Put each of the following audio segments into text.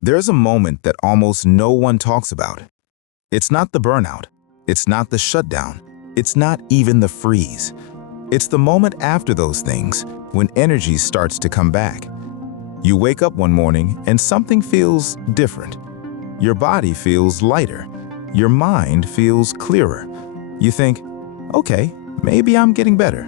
There's a moment that almost no one talks about. It's not the burnout. It's not the shutdown. It's not even the freeze. It's the moment after those things, when energy starts to come back. You wake up one morning and something feels different. Your body feels lighter. Your mind feels clearer. You think, okay, maybe I'm getting better.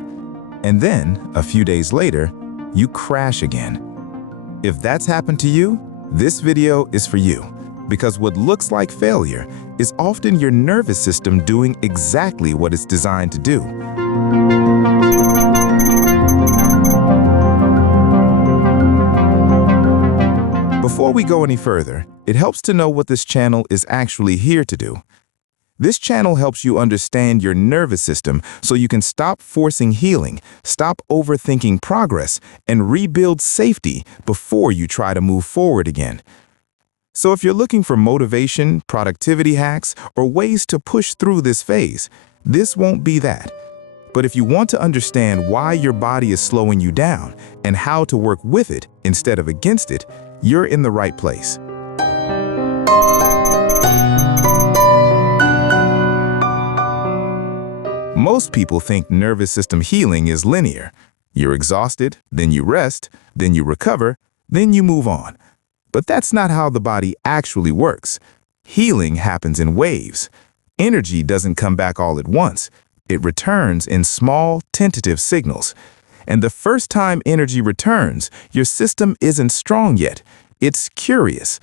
And then, a few days later, you crash again. If that's happened to you, this video is for you, because what looks like failure is often your nervous system doing exactly what it's designed to do. Before we go any further, it helps to know what this channel is actually here to do. This channel helps you understand your nervous system so you can stop forcing healing, stop overthinking progress, and rebuild safety before you try to move forward again. So if you're looking for motivation, productivity hacks, or ways to push through this phase, this won't be that. But if you want to understand why your body is slowing you down and how to work with it instead of against it, you're in the right place. Most people think nervous system healing is linear. You're exhausted, then you rest, then you recover, then you move on. But that's not how the body actually works. Healing happens in waves. Energy doesn't come back all at once. It returns in small, tentative signals. And the first time energy returns, your system isn't strong yet. It's curious.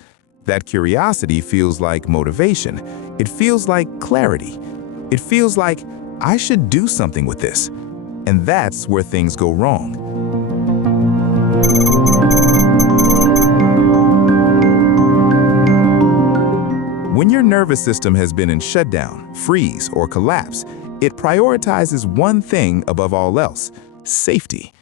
That curiosity feels like motivation. It feels like clarity. It feels like, I should do something with this. And that's where things go wrong. When your nervous system has been in shutdown, freeze, or collapse, it prioritizes one thing above all else: safety.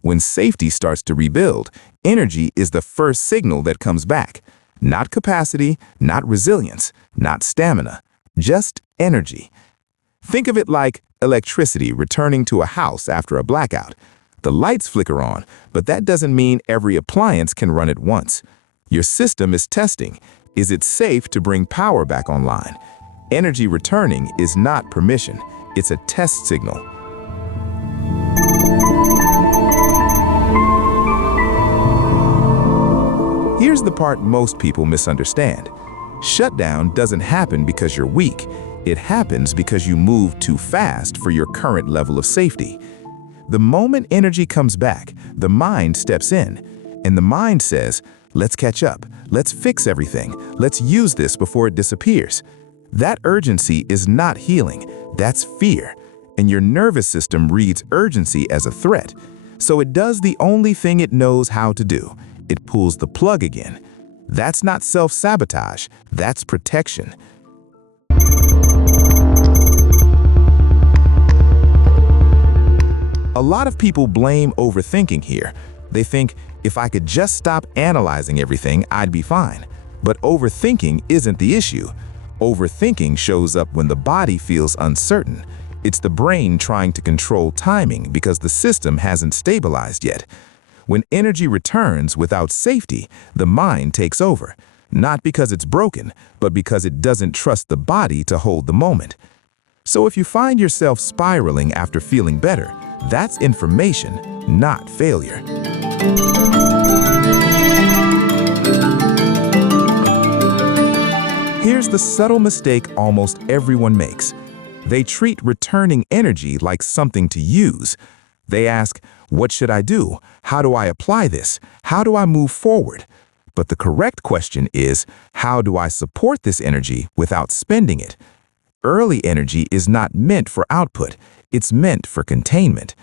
When safety starts to rebuild, energy is the first signal that comes back. Not capacity, not resilience, not stamina, just energy. Think of it like electricity returning to a house after a blackout. The lights flicker on, but that doesn't mean every appliance can run at once. Your system is testing. Is it safe to bring power back online? Energy returning is not permission. It's a test signal. Here's the part most people misunderstand. Shutdown doesn't happen because you're weak. It happens because you move too fast for your current level of safety. The moment energy comes back, the mind steps in, and the mind says, let's catch up, let's fix everything, let's use this before it disappears. That urgency is not healing, that's fear. And your nervous system reads urgency as a threat. So it does the only thing it knows how to do. It pulls the plug again. That's not self-sabotage, that's protection. A lot of people blame overthinking here. They think, if I could just stop analyzing everything, I'd be fine. But overthinking isn't the issue. Overthinking shows up when the body feels uncertain. It's the brain trying to control timing because the system hasn't stabilized yet. When energy returns without safety, the mind takes over. Not because it's broken, but because it doesn't trust the body to hold the moment. So if you find yourself spiraling after feeling better, that's information, not failure. Here's the subtle mistake almost everyone makes. They treat returning energy like something to use. They ask, what should I do? How do I apply this? How do I move forward? But the correct question is, how do I support this energy without spending it? Early energy is not meant for output. It's meant for containment.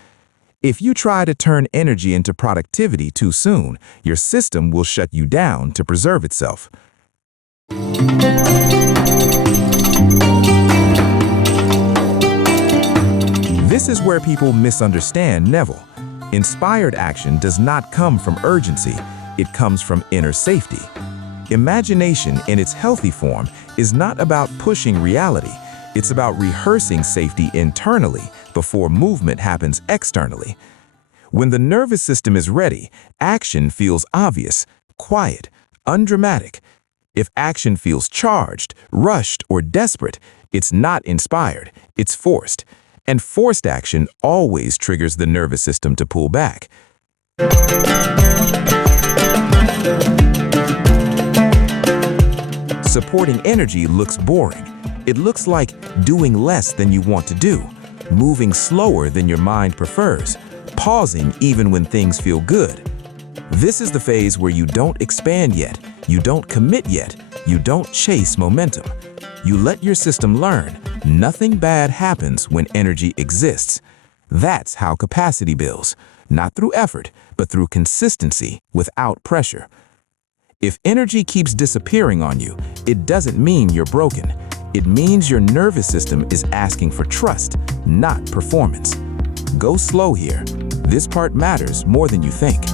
If you try to turn energy into productivity too soon, your system will shut you down to preserve itself. This is where people misunderstand Neville. Inspired action does not come from urgency. It comes from inner safety. Imagination in its healthy form is not about pushing reality. It's about rehearsing safety internally before movement happens externally. When the nervous system is ready, action feels obvious, quiet, undramatic. If action feels charged, rushed, or desperate, it's not inspired, it's forced. And forced action always triggers the nervous system to pull back. Supporting energy looks boring. It looks like doing less than you want to do, moving slower than your mind prefers, pausing even when things feel good. This is the phase where you don't expand yet, you don't commit yet, you don't chase momentum. You let your system learn nothing bad happens when energy exists. That's how capacity builds, not through effort, but through consistency without pressure. If energy keeps disappearing on you, it doesn't mean you're broken. It means your nervous system is asking for trust, not performance. Go slow here. This part matters more than you think.